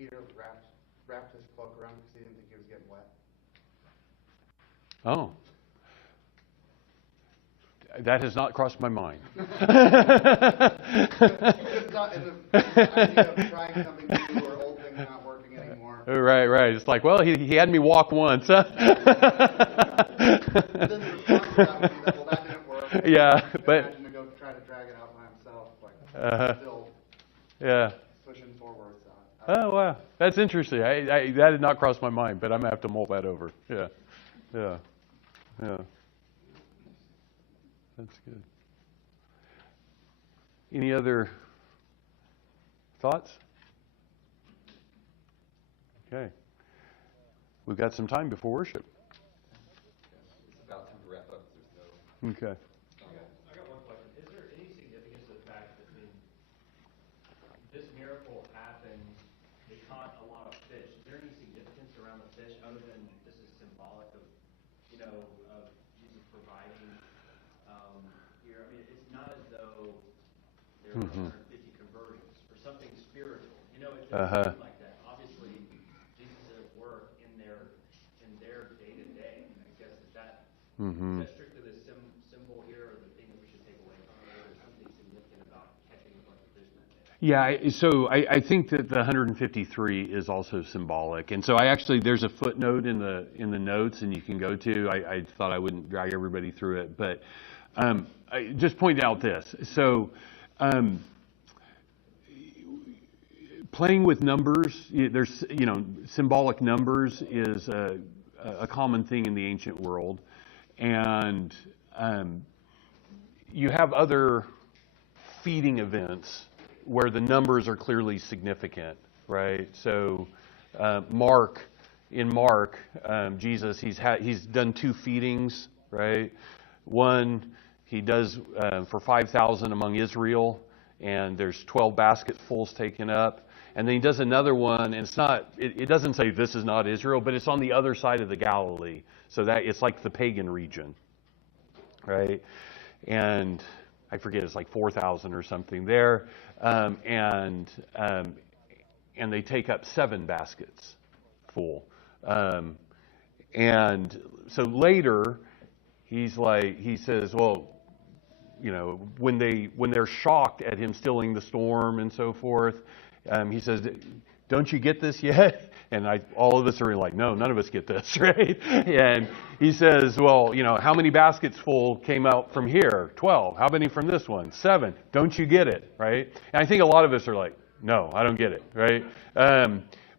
Peter wrapped his cloak around because he didn't think he was getting wet? Oh. That has not crossed my mind. It's not in the idea of trying something new or old things not working anymore. Right. It's like, well, he had me walk once. Huh? But then the response to that would be that, well, that didn't work. Yeah, but imagine to go try to drag it out by himself, still yeah. pushing forward. So Oh wow, that's interesting. That did not cross my mind, but I'm gonna have to mull that over. Yeah. That's good. Any other thoughts? Okay. We've got some time before worship. It's about time to wrap up. Okay. I got one question. Is there any significance to the fact that when this miracle happened, they caught a lot of fish? Is there any significance around the fish other than this is symbolic of, of Jesus providing here? I mean, it's not as though there were 150 conversions or something spiritual. It doesn't seem like that. Obviously, Jesus is at work in their day to day. I guess is that strictly the symbol here, or the thing that we should take away from it? Or there's something significant about catching a bunch of fish that day? Yeah, so I think that the 153 is also symbolic, and so there's a footnote in the notes, and you can go to. I thought I wouldn't drag everybody through it, but I just point out this. So playing with numbers, there's symbolic numbers is a common thing in the ancient world, and you have other feeding events where the numbers are clearly significant, right? So in Mark, Jesus, he's done 2 feedings, right? One he does for 5,000 among Israel, and there's 12 basketfuls taken up. And then he does another one, and it doesn't say this is not Israel, but it's on the other side of the Galilee. So that it's like the pagan region, right? And I forget, it's like 4,000 or something there. And they take up 7 baskets full. And so later, he says, well, when they're shocked at him stilling the storm and so forth, he says, don't you get this yet? And all of us are like, no, none of us get this, right? And he says, well, how many baskets full came out from here? 12. How many from this one? 7. Don't you get it, right? And I think a lot of us are like, no, I don't get it, right?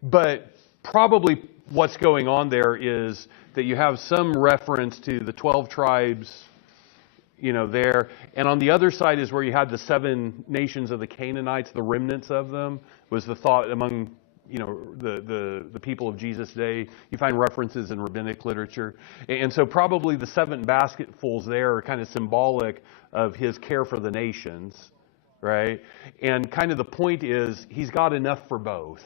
But probably what's going on there is that you have some reference to the 12 tribes, there. And on the other side is where you had the 7 nations of the Canaanites, the remnants of them, was the thought among, the people of Jesus' day. You find references in rabbinic literature. And so probably the 7 basketfuls there are kind of symbolic of his care for the nations, right? And kind of the point is he's got enough for both,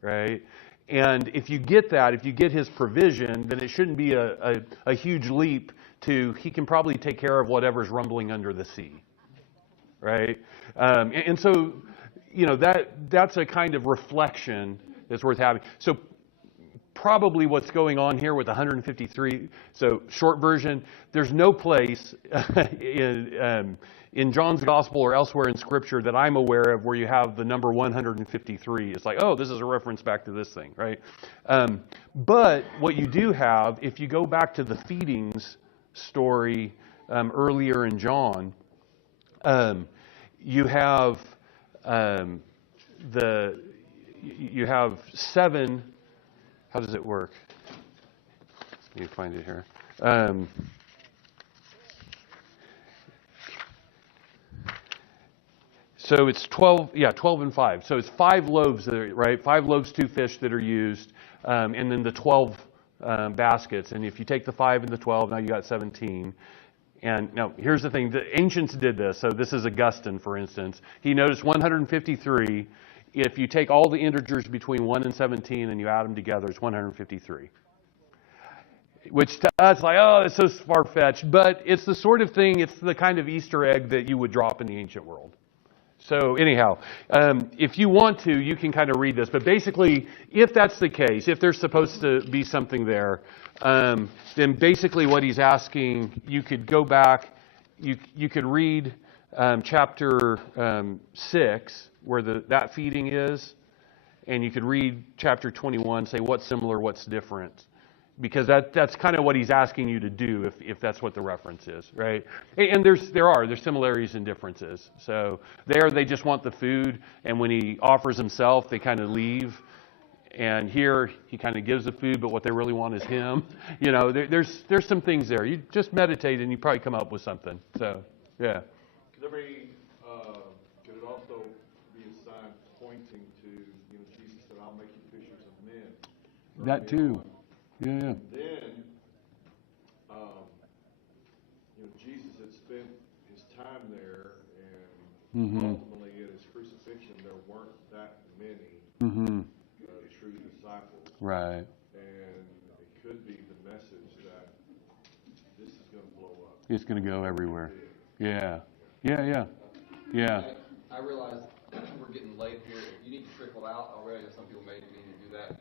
right? And if you get that, if you get his provision, then it shouldn't be a huge leap to he can probably take care of whatever's rumbling under the sea, right? And so, that's a kind of reflection that's worth having. So probably what's going on here with 153, so short version, there's no place in John's Gospel or elsewhere in Scripture that I'm aware of where you have the number 153. It's like, oh, this is a reference back to this thing, right? But what you do have, if you go back to the feedings story earlier in John, you have you have 7. How does it work? Let me find it here. So it's 12 and 5. So it's 5 loaves, right? 5 loaves, 2 fish that are used, and then the 12 baskets. And if you take the 5 and the 12, now you got 17. And now here's the thing: the ancients did this. So this is Augustine, for instance. He noticed 153. If you take all the integers between 1 and 17 and you add them together, it's 153. Which to us, like, oh, it's so far-fetched. But it's the sort of thing, it's the kind of Easter egg that you would drop in the ancient world. So anyhow, if you want to, you can kind of read this. But basically, if that's the case, if there's supposed to be something there, then basically what he's asking, you could go back, you could read chapter 6, where that feeding is, and you could read chapter 21, say what's similar, what's different. Because that's kind of what he's asking you to do, if that's what the reference is, right? And there's similarities and differences. So there they just want the food, and when he offers himself, they kind of leave. And here he kind of gives the food, but what they really want is him. You know, there's some things there. You just meditate, and you probably come up with something. So yeah. Could it also be a sign pointing to, Jesus said, "I'll make you fishers of men." That too. Yeah. Then, Jesus had spent his time there, and ultimately at his crucifixion, there weren't that many true disciples. Right. And it could be the message that this is going to blow up. It's going to go everywhere. Yeah. I realize we're getting late here. You need to trickle out already. Some people may need to do that.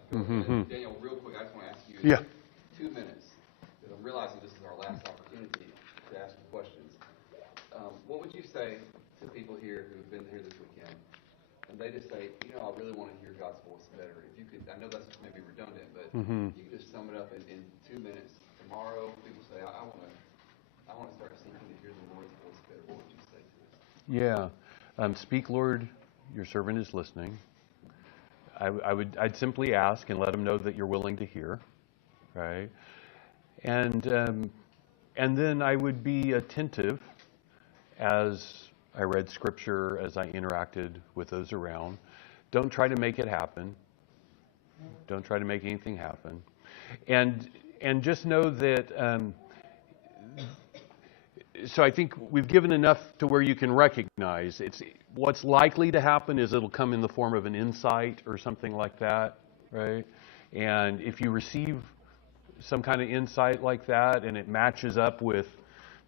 Daniel, real quick, I just want to ask you 2 minutes, because I'm realizing this is our last opportunity to ask you questions. What would you say to people here who've been here this weekend, and they just say, I really want to hear God's voice better. If you could, I know that's maybe redundant, but you could just sum it up in 2 minutes. Tomorrow, people say, I want to start seeking to hear the Lord's voice better. What would you say to us? Yeah. Speak, Lord, your servant is listening. I'd simply ask and let him know that you're willing to hear, right? And then I would be attentive as I read Scripture, as I interacted with those around. Don't try to make it happen. Don't try to make anything happen. And just know that. So I think we've given enough to where you can recognize what's likely to happen is it'll come in the form of an insight or something like that, right? And if you receive some kind of insight like that and it matches up with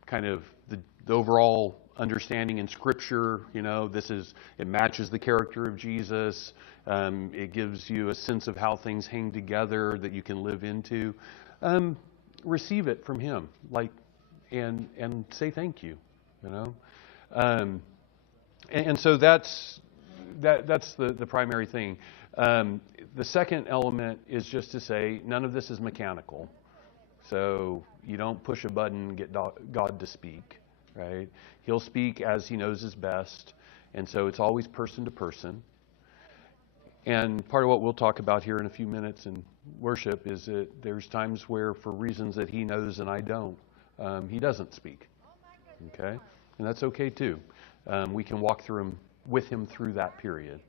kind of the overall understanding in Scripture, it matches the character of Jesus, it gives you a sense of how things hang together that you can live into, receive it from him, and say thank you, and so that's the primary thing. The second element is just to say none of this is mechanical. So you don't push a button and get God to speak, right? He'll speak as he knows is best, and so it's always person to person. And part of what we'll talk about here in a few minutes in worship is that there's times where, for reasons that he knows and I don't, he doesn't speak, okay? And that's okay too. We can walk with him through that period.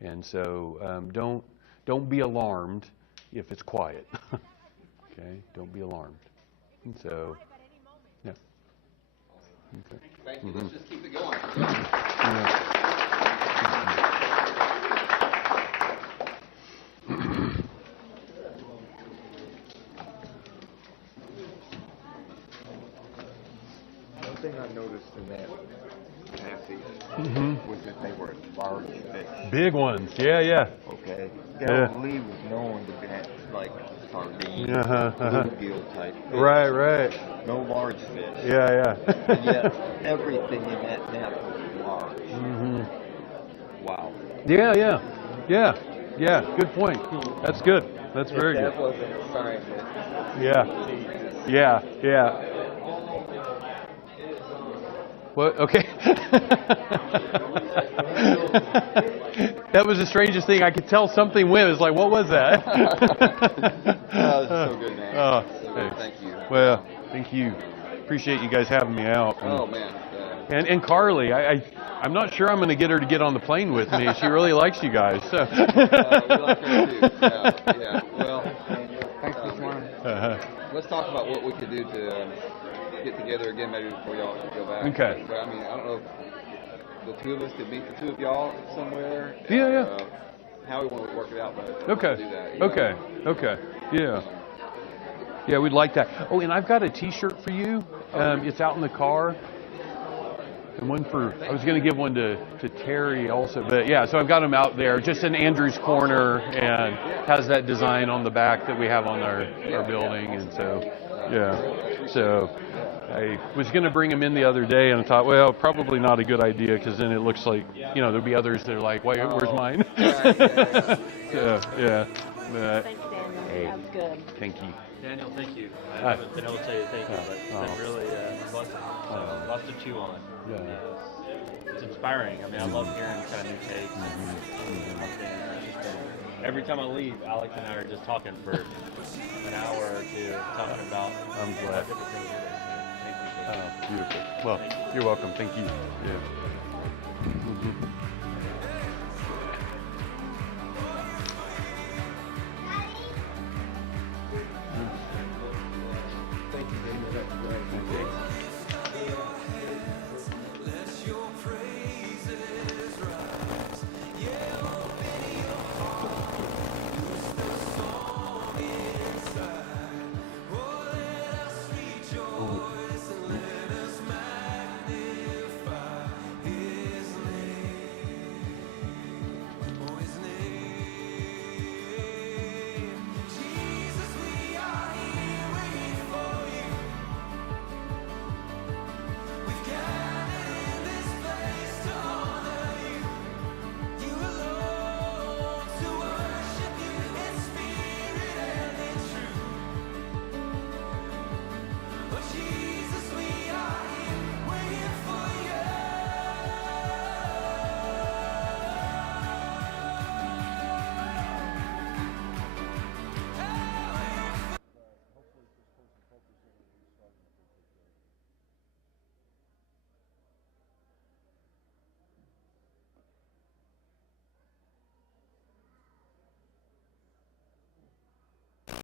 And so don't be alarmed if it's quiet, okay? Don't be alarmed. And so, yeah. Okay. Thank you. Let's just keep it going. Yeah. One thing I noticed in that passage was that they were large fish. Big ones, yeah. Okay. Yeah. Galilee was known to be like sardine, bluegill type fish. Right. No large fish. Yeah. And yet everything in that net was large. Wow. Yeah. Good point. That's good. That's very good. That wasn't a sign that Yeah. What? Okay. That was the strangest thing. I could tell something went. It was like, what was that? This is so good, man. Oh, So hey. thank you. Well, thank you. Appreciate you guys having me out. Oh, man. And Carly, I'm not sure I'm going to get her to get on the plane with me. She really likes you guys. So. We like her too. Yeah. Well, Thanks for joining. let's talk about what we could do to get together again maybe before y'all go back. Okay. But I mean, I don't know if the two of us could meet the two of y'all somewhere. Yeah. How we want to work it out, but Okay. do that. Okay. Yeah. Yeah, we'd like that. Oh, and I've got a T-shirt for you. It's out in the car. And one for, I was going to give one to Terry also, but yeah, so I've got them out there just in Andrew's corner and has that design on the back that we have on our building. And so, yeah, so I was going to bring them in the other day and I thought, well, probably not a good idea because then it looks like, there'll be others that are like, wait, where's mine? So, yeah. But, Thank you, Daniel. hey, That was good. thank you. Daniel, thank you. I haven't been able to tell you thank you, but it's been really lots, lots to chew on. Yeah. It's inspiring. I mean, I love hearing kind of new takes. Every time I leave, Alex and I are just talking for an hour or two, talking about I'm glad. different things we're doing. Thank you. Beautiful. Well, you're welcome. Thank you. Yeah.